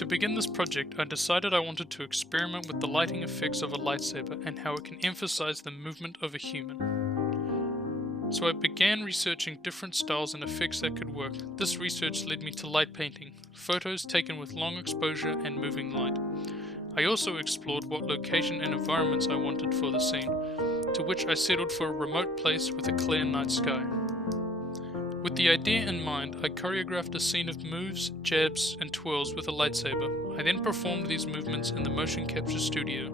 To begin this project, I decided I wanted to experiment with the lighting effects of a lightsaber and how it can emphasize the movement of a human. So I began researching different styles and effects that could work. This research led me to light painting, photos taken with long exposure and moving light. I also explored what location and environments I wanted for the scene, to which I settled for a remote place with a clear night sky. With the idea in mind, I choreographed a scene of moves, jabs, and twirls with a lightsaber. I then performed these movements in the motion capture studio.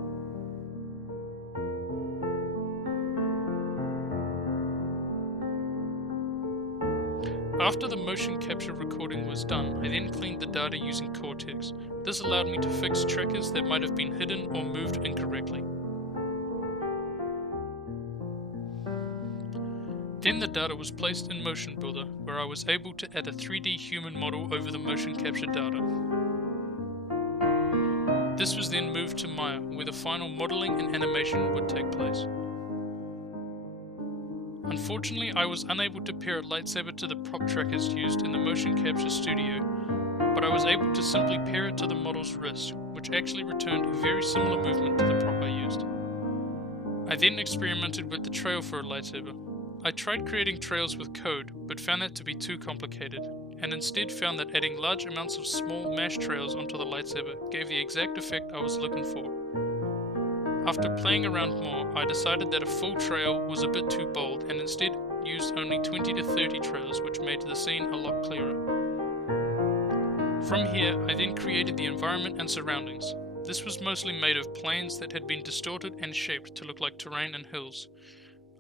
After the motion capture recording was done, I then cleaned the data using Cortex. This allowed me to fix trackers that might have been hidden or moved incorrectly. Then the data was placed in Motion Builder, where I was able to add a 3D human model over the motion capture data. This was then moved to Maya, where the final modeling and animation would take place. Unfortunately, I was unable to pair a lightsaber to the prop trackers used in the motion capture studio, but I was able to simply pair it to the model's wrist, which actually returned a very similar movement to the prop I used. I then experimented with the trail for a lightsaber. I tried creating trails with code, but found that to be too complicated, and instead found that adding large amounts of small mesh trails onto the lightsaber gave the exact effect I was looking for. After playing around more, I decided that a full trail was a bit too bold and instead used only 20 to 30 trails, which made the scene a lot clearer. From here, I then created the environment and surroundings. This was mostly made of planes that had been distorted and shaped to look like terrain and hills.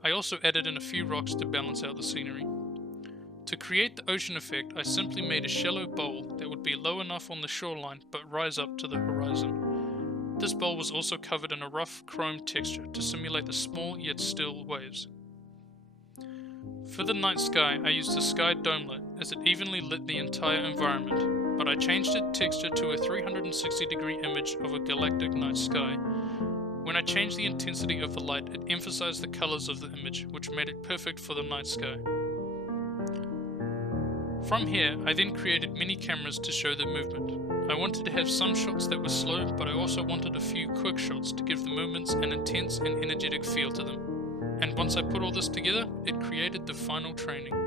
I also added in a few rocks to balance out the scenery. To create the ocean effect, I simply made a shallow bowl that would be low enough on the shoreline but rise up to the horizon. This bowl was also covered in a rough chrome texture to simulate the small yet still waves. For the night sky, I used a sky domelet as it evenly lit the entire environment, but I changed its texture to a 360-degree image of a galactic night sky. When I changed the intensity of the light, it emphasized the colors of the image, which made it perfect for the night sky. From here, I then created many cameras to show the movement. I wanted to have some shots that were slow, but I also wanted a few quick shots to give the movements an intense and energetic feel to them. And once I put all this together, it created the final training.